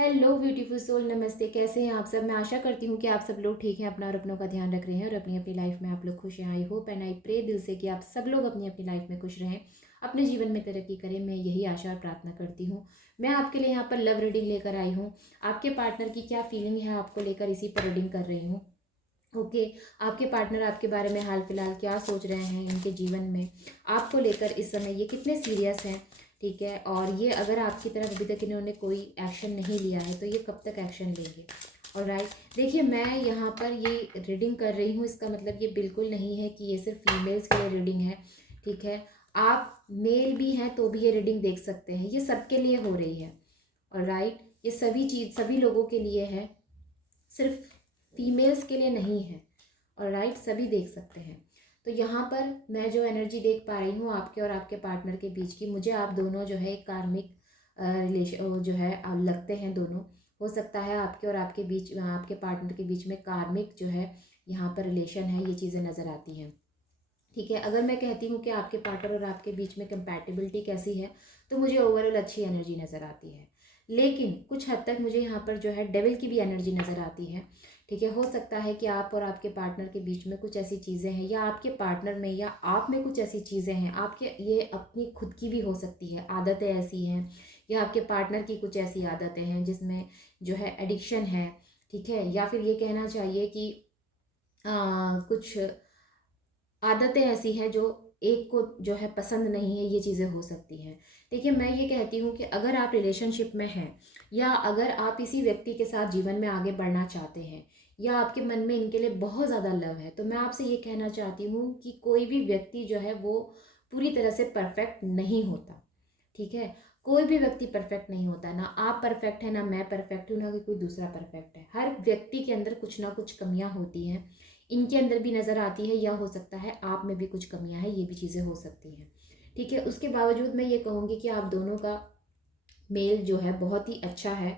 Hello beautiful soul, नमस्ते। कैसे हैं आप सब? मैं आशा करती हूँ कि आप सब लोग ठीक हैं, अपना और अपनों का ध्यान रख रहे हैं और अपनी अपनी लाइफ में आप लोग खुश हैं। I hope and I pray दिल से कि आप सब लोग अपनी अपनी लाइफ में खुश रहें, अपने जीवन में तरक्की करें। मैं यही आशा और प्रार्थना करती हूँ। मैं आपके लिए यहाँ पर लव रीडिंग लेकर आई हूँ। आपके पार्टनर की क्या फीलिंग है आपको लेकर, इसी पर रीडिंग कर रही हूँ। ओके। आपके पार्टनर आपके बारे में हाल फिलहाल क्या सोच रहे हैं, इनके जीवन में आपको लेकर इस समय ये कितने सीरियस हैं। ठीक है। और ये अगर आपकी तरफ अभी तक इन्होंने कोई एक्शन नहीं लिया है तो ये कब तक एक्शन लेंगे। और राइट, देखिए मैं यहाँ पर ये रीडिंग कर रही हूँ, इसका मतलब ये बिल्कुल नहीं है कि ये सिर्फ फीमेल्स के लिए रीडिंग है। ठीक है। आप मेल भी हैं तो भी ये रीडिंग देख सकते हैं, ये सबके लिए हो रही है। और राइट, ये सभी चीज़ सभी लोगों के लिए है, सिर्फ फीमेल्स के लिए नहीं है। और राइट, सभी देख सकते हैं। तो यहाँ पर मैं जो एनर्जी देख पा रही हूँ आपके और आपके पार्टनर के बीच की, मुझे आप दोनों जो है एक कार्मिक रिलेशन जो है लगते हैं दोनों। हो सकता है आपके और आपके बीच, आपके पार्टनर के बीच में कार्मिक जो है यहाँ पर रिलेशन है, ये चीज़ें नज़र आती हैं। ठीक है। अगर मैं कहती हूँ कि आपके पार्टनर और आपके बीच में कंपैटिबिलिटी कैसी है, तो मुझे ओवरऑल अच्छी एनर्जी नज़र आती है। लेकिन कुछ हद तक मुझे यहाँ पर जो है डेविल की भी एनर्जी नज़र आती है। ठीक है। हो सकता है कि आप और आपके पार्टनर के बीच में कुछ ऐसी चीज़ें हैं, या आपके पार्टनर में या आप में कुछ ऐसी चीज़ें हैं, आपके ये अपनी खुद की भी हो सकती है, आदतें ऐसी हैं, या आपके पार्टनर की कुछ ऐसी आदतें हैं जिसमें जो है एडिक्शन है। ठीक है। या फिर ये कहना चाहिए कि कुछ आदतें ऐसी हैं जो एक को जो है पसंद नहीं है, ये चीज़ें हो सकती हैं। देखिए मैं ये कहती हूँ कि अगर आप रिलेशनशिप में हैं, या अगर आप इसी व्यक्ति के साथ जीवन में आगे बढ़ना चाहते हैं, या आपके मन में इनके लिए बहुत ज़्यादा लव है, तो मैं आपसे ये कहना चाहती हूँ कि कोई भी व्यक्ति जो है वो पूरी तरह से परफेक्ट नहीं होता। ठीक है। कोई भी व्यक्ति परफेक्ट नहीं होता, ना आप परफेक्ट है, ना मैं परफेक्ट हूँ, ना कोई दूसरा परफेक्ट है। हर व्यक्ति के अंदर कुछ ना कुछ कमियां होती हैं, इनके अंदर भी नज़र आती है, या हो सकता है आप में भी कुछ कमियां हैं, ये भी चीज़ें हो सकती हैं। ठीक है। उसके बावजूद मैं ये कहूँगी कि आप दोनों का मेल जो है बहुत ही अच्छा है।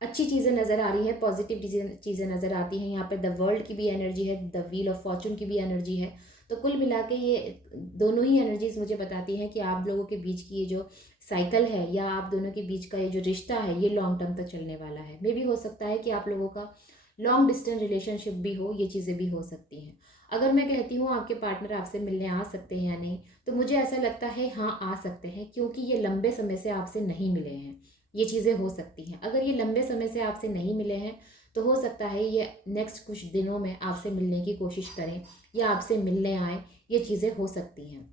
अच्छी चीज़ें नज़र आ रही है, पॉजिटिव चीज़ें नज़र आती हैं। यहाँ पे द वर्ल्ड की भी एनर्जी है, द व्हील ऑफ फॉर्चून की भी एनर्जी है। तो कुल मिला के ये दोनों ही एनर्जीज मुझे बताती हैं कि आप लोगों के बीच की ये जो साइकिल है, या आप दोनों के बीच का ये जो रिश्ता है, ये लॉन्ग टर्म तक चलने वाला है। मे भी हो सकता है कि आप लोगों का लॉन्ग डिस्टेंस रिलेशनशिप भी हो, ये चीज़ें भी हो सकती हैं। अगर मैं कहती हूँ आपके पार्टनर आपसे मिलने आ सकते हैं या नहीं, तो मुझे ऐसा लगता है हाँ आ सकते हैं, क्योंकि ये लंबे समय से आपसे नहीं मिले हैं। ये चीज़ें हो सकती हैं। अगर ये लंबे समय से आपसे नहीं मिले हैं, तो हो सकता है ये नेक्स्ट कुछ दिनों में आपसे मिलने की कोशिश करें, या आपसे मिलने आए, ये चीज़ें हो सकती हैं।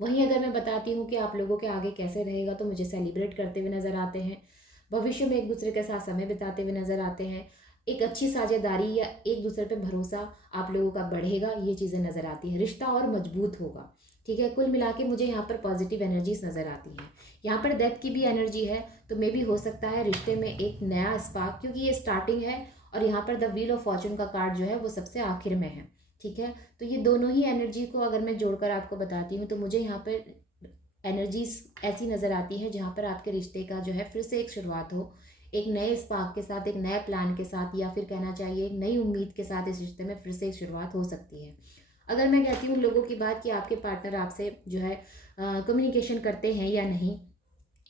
वहीं अगर मैं बताती हूँ कि आप लोगों के आगे कैसे रहेगा, तो मुझे सेलिब्रेट करते हुए नज़र आते हैं, भविष्य में एक दूसरे के साथ समय बिताते हुए नज़र आते हैं, एक अच्छी साझेदारी या एक दूसरे पे भरोसा आप लोगों का बढ़ेगा, ये चीज़ें नज़र आती हैं। रिश्ता और मजबूत होगा। ठीक है। कुल मिला के मुझे यहाँ पर पॉजिटिव एनर्जीज नज़र आती हैं। यहाँ पर डेथ की भी एनर्जी है, तो मे भी हो सकता है रिश्ते में एक नया स्पार्क, क्योंकि ये स्टार्टिंग है। और यहाँ पर द व्हील ऑफ फॉर्चून का कार्ड जो है वो सबसे आखिर में है। ठीक है। तो ये दोनों ही एनर्जी को अगर मैं जोड़कर आपको बताती हूँ, तो मुझे यहाँ पर एनर्जीज ऐसी नज़र आती है जहाँ पर आपके रिश्ते का जो है फिर से एक शुरुआत हो, एक नए स्पार्क के साथ, एक नए प्लान के साथ, या फिर कहना चाहिए एक नई उम्मीद के साथ इस रिश्ते में फिर से एक शुरुआत हो सकती है। अगर मैं कहती हूँ लोगों की बात कि आपके पार्टनर आपसे जो है कम्युनिकेशन करते हैं या नहीं,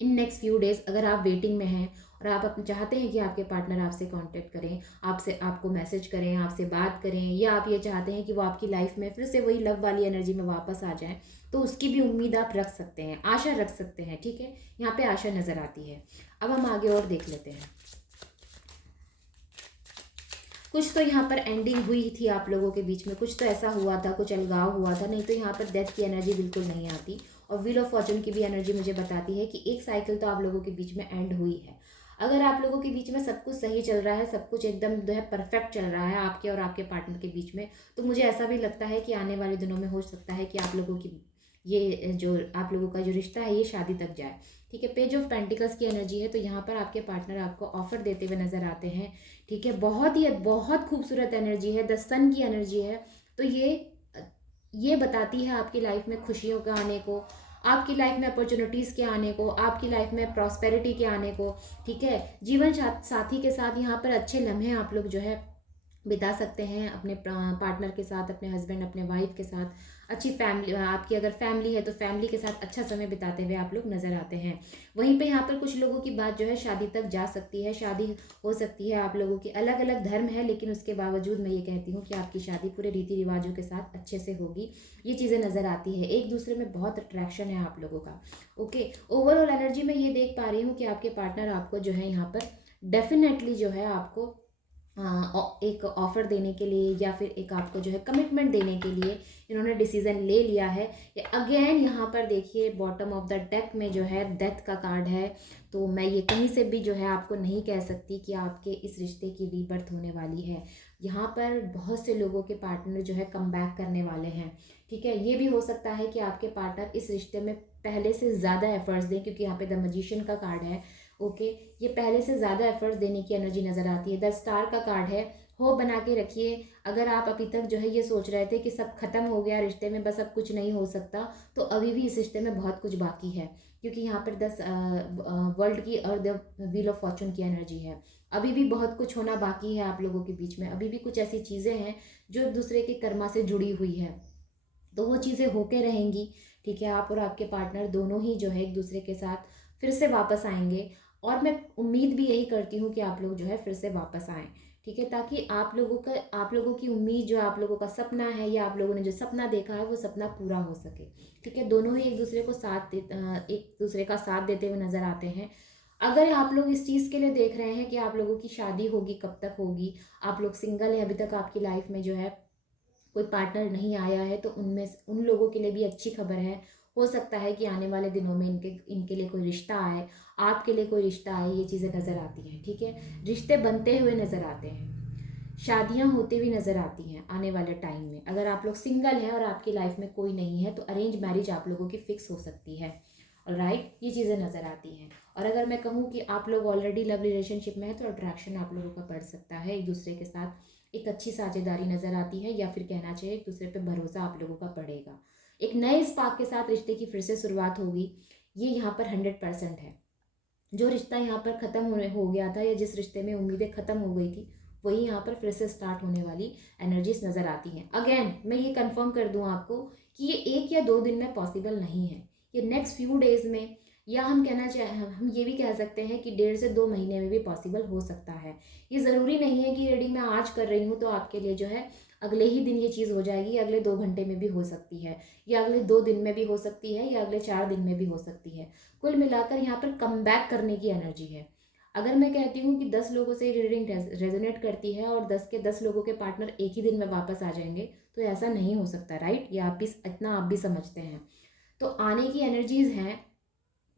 इन नेक्स्ट फ्यू डेज अगर आप वेटिंग में हैं और आप चाहते हैं कि आपके पार्टनर आपसे कांटेक्ट करें, आपसे आपको मैसेज करें, आपसे बात करें, या आप ये चाहते हैं कि वो आपकी लाइफ में फिर से वही लव वाली एनर्जी में वापस आ जाएं, तो उसकी भी उम्मीद आप रख सकते हैं, आशा रख सकते हैं। ठीक है। यहाँ पे आशा नज़र आती है। अब हम आगे और देख लेते हैं। कुछ तो यहाँ पर एंडिंग हुई थी आप लोगों के बीच में, कुछ तो ऐसा हुआ था, कुछ अलगाव हुआ था, नहीं तो यहाँ पर डेथ की एनर्जी बिल्कुल नहीं आती। और व्हील ऑफ फॉर्चून की भी एनर्जी मुझे बताती है कि एक साइकिल तो आप लोगों के बीच में एंड हुई है। अगर आप लोगों के बीच में सब कुछ सही चल रहा है, सब कुछ एकदम जो है परफेक्ट चल रहा है आपके और आपके पार्टनर के बीच में, तो मुझे ऐसा भी लगता है कि आने वाले दिनों में हो सकता है कि आप लोगों की ये जो आप लोगों का जो रिश्ता है ये शादी तक जाए। ठीक है। पेज ऑफ पेंटिकल्स की एनर्जी है, तो यहाँ पर आपके पार्टनर आपको ऑफर देते हुए नजर आते हैं। ठीक है। बहुत खूबसूरत एनर्जी है, द सन की एनर्जी है। तो ये बताती है आपकी लाइफ में खुशियों के आने को, आपकी लाइफ में अपॉर्चुनिटीज़ के आने को, आपकी लाइफ में प्रॉस्पेरिटी के आने को। ठीक है। जीवन साथी के साथ यहाँ पर अच्छे लम्हे आप लोग जो है बिता सकते हैं अपने पार्टनर के साथ, अपने हस्बैंड, अपने वाइफ के साथ। अच्छी फैमिली आपकी अगर फैमिली है तो फैमिली के साथ अच्छा समय बिताते हुए आप लोग नज़र आते हैं। वहीं पे यहाँ पर कुछ लोगों की बात जो है शादी तक जा सकती है, शादी हो सकती है। आप लोगों की अलग अलग धर्म है, लेकिन उसके बावजूद मैं ये कहती हूँ कि आपकी शादी पूरे रीति रिवाजों के साथ अच्छे से होगी। ये चीज़ें नज़र आती है, एक दूसरे में बहुत अट्रैक्शन है आप लोगों का। ओके, ओवरऑल एनर्जी में ये देख पा रही हूँ कि आपके पार्टनर आपको जो है यहाँ पर डेफिनेटली जो है आपको एक ऑफ़र देने के लिए या फिर एक आपको जो है कमिटमेंट देने के लिए इन्होंने डिसीज़न ले लिया है। अगेन यहाँ पर देखिए बॉटम ऑफ द डेक में जो है डेथ का कार्ड है। तो मैं ये कहीं से भी जो है आपको नहीं कह सकती कि आपके इस रिश्ते की रीबर्थ होने वाली है। यहाँ पर बहुत से लोगों के पार्टनर जो है कम बैक करने वाले हैं। ठीक है, ये भी हो सकता है कि आपके पार्टनर इस रिश्ते में पहले से ज़्यादा एफर्ट्स दें, क्योंकि यहाँ पे द मजिशियन का कार्ड है। ओके, ये पहले से ज़्यादा एफर्ट्स देने की एनर्जी नज़र आती है। द स्टार का कार्ड है। होप बना के रखिए। अगर आप अभी तक जो है ये सोच रहे थे कि सब खत्म हो गया रिश्ते में, बस अब कुछ नहीं हो सकता, तो अभी भी इस रिश्ते में बहुत कुछ बाकी है। क्योंकि यहाँ पर 10 वर्ल्ड की और द व्हील ऑफ फॉर्चून की एनर्जी है। अभी भी बहुत कुछ होना बाकी है आप लोगों के बीच में। अभी भी कुछ ऐसी चीज़ें हैं जो एक दूसरे के कर्मा से जुड़ी हुई है, तो वो चीज़ें होके रहेंगी। ठीक है, आप और आपके पार्टनर दोनों ही जो है एक दूसरे के साथ फिर से वापस आएंगे। और मैं उम्मीद भी यही करती हूँ कि आप लोग जो है फिर से वापस आएँ। ठीक है, ताकि आप लोगों की उम्मीद, जो आप लोगों का सपना है या आप लोगों ने जो सपना देखा है वो सपना पूरा हो सके। ठीक है, दोनों ही एक दूसरे को एक दूसरे का साथ देते हुए नज़र आते हैं। अगर आप लोग इस चीज़ के लिए देख रहे हैं कि आप लोगों की शादी होगी, कब तक होगी, आप लोग सिंगल है, अभी तक आपकी लाइफ में जो है कोई पार्टनर नहीं आया है, तो उन लोगों के लिए भी अच्छी खबर है। हो सकता है कि आने वाले दिनों में इनके लिए कोई रिश्ता आए, आपके लिए कोई रिश्ता आए। ये चीज़ें नज़र आती हैं। ठीक है, रिश्ते बनते हुए नज़र आते हैं, शादियां होती हुई नज़र आती हैं आने वाले टाइम में। अगर आप लोग सिंगल हैं और आपकी लाइफ में कोई नहीं है, तो अरेंज मैरिज आप लोगों की फिक्स हो सकती है। राइट, ये चीज़ें नज़र आती हैं। और अगर मैं कहूँ कि आप लोग ऑलरेडी लव रिलेशनशिप में है, तो अट्रैक्शन आप लोगों का बढ़ सकता है। एक दूसरे के साथ एक अच्छी साझेदारी नज़र आती है, या फिर कहना चाहिए एक दूसरे पे भरोसा आप लोगों का बढ़ेगा। एक नए स्पार्क के साथ रिश्ते की फिर से शुरुआत होगी। ये यहाँ पर 100% है। जो रिश्ता यहाँ पर ख़त्म होने हो गया था, या जिस रिश्ते में उम्मीदें ख़त्म हो गई थी, वही यहाँ पर फिर से स्टार्ट होने वाली एनर्जीज नज़र आती हैं। अगेन मैं ये कंफर्म कर दूँ आपको कि ये 1 या 2 दिन में पॉसिबल नहीं है। ये नेक्स्ट फ्यू डेज़ में, या हम कहना चाहे, हम ये भी कह सकते हैं कि 1.5 से 2 महीने में भी पॉसिबल हो सकता है। ये ज़रूरी नहीं है कि रीडिंग मैं आज कर रही हूँ तो आपके लिए जो है अगले ही दिन ये चीज़ हो जाएगी, अगले 2 घंटे में भी हो सकती है, या अगले 2 दिन में भी हो सकती है, या अगले 4 दिन में भी हो सकती है। कुल मिलाकर यहाँ पर कम बैक करने की एनर्जी है। अगर मैं कहती हूँ कि 10 लोगों से रीडिंग रेजोनेट करती है और 10 के 10 लोगों के पार्टनर एक ही दिन में वापस आ जाएंगे, तो ऐसा नहीं हो सकता। राइट, ये आप भी इतना आप भी समझते हैं। तो आने की एनर्जीज हैं।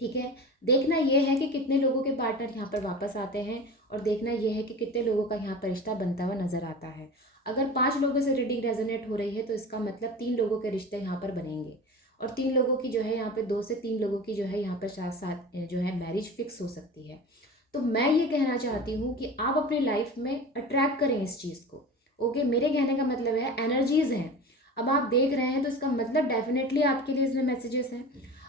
ठीक है, देखना यह है कि कितने लोगों के पार्टनर यहाँ पर वापस आते हैं, और देखना यह है कि कितने लोगों का यहाँ पर रिश्ता बनता हुआ नजर आता है। अगर 5 लोगों से रीडिंग रेजोनेट हो रही है, तो इसका मतलब 3 लोगों के रिश्ते यहाँ पर बनेंगे, और 3 लोगों की जो है यहाँ पे 2 से 3 लोगों की जो है यहाँ पर साथ साथ जो है मैरिज फिक्स हो सकती है। तो मैं ये कहना चाहती हूँ कि आप अपने लाइफ में अट्रैक्ट करें इस चीज़ को। ओके, मेरे कहने का मतलब है एनर्जीज हैं। अब आप देख रहे हैं तो इसका मतलब डेफिनेटली आपके लिए इसमें मैसेजेस हैं।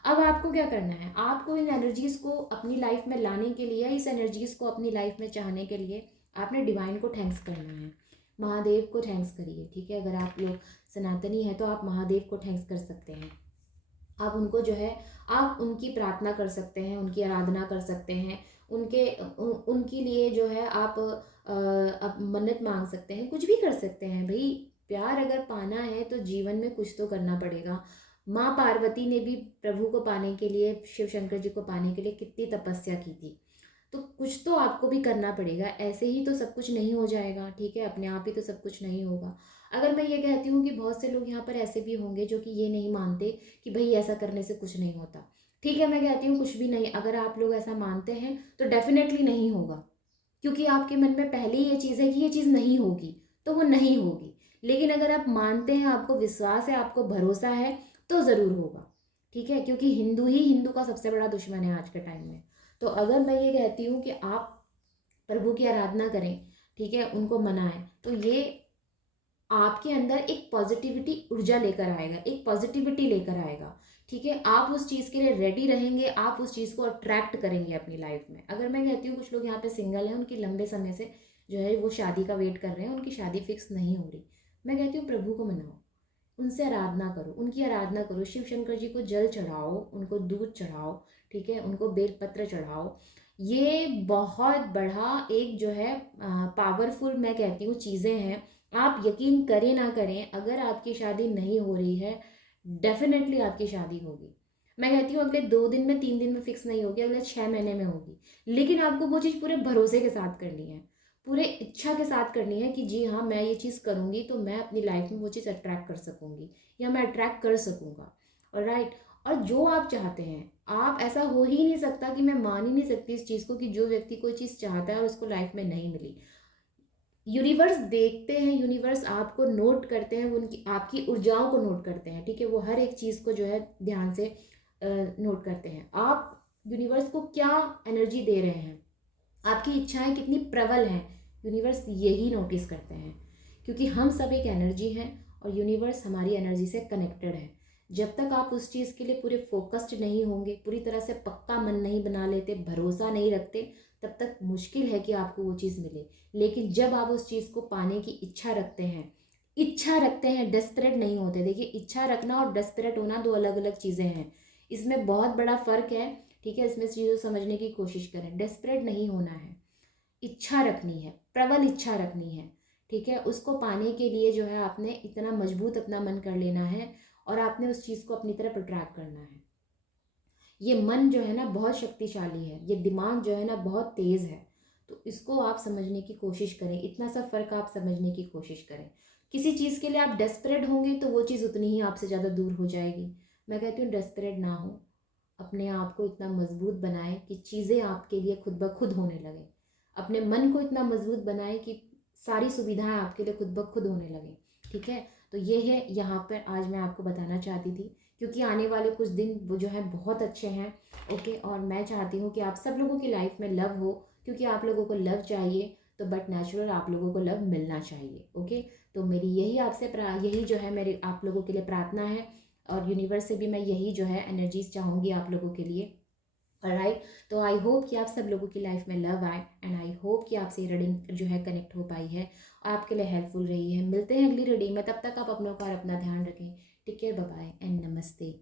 अब आपको क्या करना है, आपको इन एनर्जीज़ को अपनी लाइफ में लाने के लिए, इस एनर्जीज़ को अपनी लाइफ में चाहने के लिए, आपने डिवाइन को थैंक्स करना है। महादेव को थैंक्स करिए। ठीक है, अगर आप लोग सनातनी हैं तो आप महादेव को थैंक्स कर सकते हैं। आप उनको जो है, आप उनकी प्रार्थना कर सकते हैं, उनकी आराधना कर सकते हैं, उनके लिए जो है आप मन्नत मांग सकते हैं, कुछ भी कर सकते हैं भाई। प्यार अगर पाना है तो जीवन में कुछ तो करना पड़ेगा। माँ पार्वती ने भी प्रभु को पाने के लिए, शिव शंकर जी को पाने के लिए कितनी तपस्या की थी। तो कुछ तो आपको भी करना पड़ेगा, ऐसे ही तो सब कुछ नहीं हो जाएगा। ठीक है, अपने आप ही तो सब कुछ नहीं होगा। अगर मैं ये कहती हूँ कि बहुत से लोग यहाँ पर ऐसे भी होंगे जो कि ये नहीं मानते कि भाई ऐसा करने से कुछ नहीं होता। ठीक है, मैं कहती हूँ कुछ भी नहीं, अगर आप लोग ऐसा मानते हैं तो डेफिनेटली नहीं होगा, क्योंकि आपके मन में पहले ही ये चीज़ है कि ये चीज़ नहीं होगी, तो वो नहीं होगी। लेकिन अगर आप मानते हैं, आपको विश्वास है, आपको भरोसा है, तो ज़रूर होगा। ठीक है, क्योंकि हिंदू ही हिंदू का सबसे बड़ा दुश्मन है आज के टाइम में। तो अगर मैं ये कहती हूँ कि आप प्रभु की आराधना करें, ठीक है, उनको मनाएं, तो ये आपके अंदर एक पॉजिटिविटी ऊर्जा लेकर आएगा, एक पॉजिटिविटी लेकर आएगा। ठीक है, आप उस चीज़ के लिए रेडी रहेंगे, आप उस चीज़ को अट्रैक्ट करेंगे अपनी लाइफ में। अगर मैं कहती हूँ कुछ लोग यहाँ पे सिंगल हैं, उनकी लंबे समय से जो है वो शादी का वेट कर रहे हैं, उनकी शादी फिक्स नहीं हो रही, मैं कहती हूँ प्रभु को मनाओ, उनसे आराधना करो, उनकी आराधना करो, शिव शंकर जी को जल चढ़ाओ, उनको दूध चढ़ाओ, ठीक है, उनको बेलपत्र चढ़ाओ। ये बहुत बड़ा एक जो है पावरफुल मैं कहती हूँ चीज़ें हैं। आप यकीन करें ना करें, अगर आपकी शादी नहीं हो रही है, डेफिनेटली आपकी शादी होगी। मैं कहती हूँ अगले 2 दिन में, 3 दिन में फिक्स नहीं होगी, अगले 6 महीने में होगी। लेकिन आपको वो चीज़ पूरे भरोसे के साथ करनी है, पूरे इच्छा के साथ करनी है कि जी हाँ मैं ये चीज़ करूँगी तो मैं अपनी लाइफ में वो चीज़ अट्रैक्ट कर सकूँगी या मैं अट्रैक्ट कर सकूँगा। और राइट, और जो आप चाहते हैं, आप ऐसा हो ही नहीं सकता कि मैं मान ही नहीं सकती इस चीज़ को कि जो व्यक्ति कोई चीज़ चाहता है और उसको लाइफ में नहीं मिली। यूनिवर्स देखते हैं, यूनिवर्स आपको नोट करते हैं, वो उनकी आपकी ऊर्जाओं को नोट करते हैं, ठीक है, वो हर एक चीज़ को जो है ध्यान से नोट करते हैं। आप यूनिवर्स को क्या एनर्जी दे रहे हैं, आपकी इच्छाएं कितनी प्रबल हैं, यूनिवर्स यही नोटिस करते हैं। क्योंकि हम सब एक एनर्जी हैं और यूनिवर्स हमारी एनर्जी से कनेक्टेड है। जब तक आप उस चीज़ के लिए पूरे फोकस्ड नहीं होंगे, पूरी तरह से पक्का मन नहीं बना लेते, भरोसा नहीं रखते, तब तक मुश्किल है कि आपको वो चीज़ मिले। लेकिन जब आप उस चीज़ को पाने की इच्छा रखते हैं, डेस्परेट नहीं होते। देखिए, इच्छा रखना और डेस्परेट होना दो अलग अलग चीज़ें हैं, इसमें बहुत बड़ा फ़र्क है, ठीक है। इसमें चीज़ों समझने की कोशिश करें। डेस्परेट नहीं होना है, इच्छा रखनी है, प्रबल इच्छा रखनी है, ठीक है। उसको पाने के लिए जो है आपने इतना मजबूत अपना मन कर लेना है और आपने उस चीज़ को अपनी तरफ अट्रैक्ट करना है। ये मन जो है ना बहुत शक्तिशाली है, ये दिमाग जो है ना बहुत तेज़ है। तो इसको आप समझने की कोशिश करें, इतना सा फ़र्क आप समझने की कोशिश करें। किसी चीज़ के लिए आप डेस्परेट होंगे तो वो चीज़ उतनी ही आपसे ज़्यादा दूर हो जाएगी। मैं कहती हूँ डेस्परेट ना हो, अपने आप को इतना मजबूत बनाएं कि चीज़ें आपके लिए खुद ब खुद होने लगें। अपने मन को इतना मजबूत बनाएं कि सारी सुविधाएं आपके लिए खुद ब खुद होने लगें, ठीक है। तो ये है यहाँ पर आज मैं आपको बताना चाहती थी, क्योंकि आने वाले कुछ दिन वो जो है बहुत अच्छे हैं, ओके। और मैं चाहती हूँ कि आप सब लोगों की लाइफ में लव हो, क्योंकि आप लोगों को लव चाहिए, तो बट नेचुरल आप लोगों को लव मिलना चाहिए, ओके। तो मेरी यही आपसे यही जो है मेरी आप लोगों के लिए प्रार्थना है, और यूनिवर्स से भी मैं यही जो है एनर्जीज चाहूँगी आप लोगों के लिए। राइट, तो आई होप कि आप सब लोगों की लाइफ में लव आए, एंड आई होप कि आपसे रीडिंग जो है कनेक्ट हो पाई है, आपके लिए हेल्पफुल रही है। मिलते हैं अगली रीडिंग में, तब तक आप अपनों का और अपना ध्यान रखें। Take care, bye bye and नमस्ते।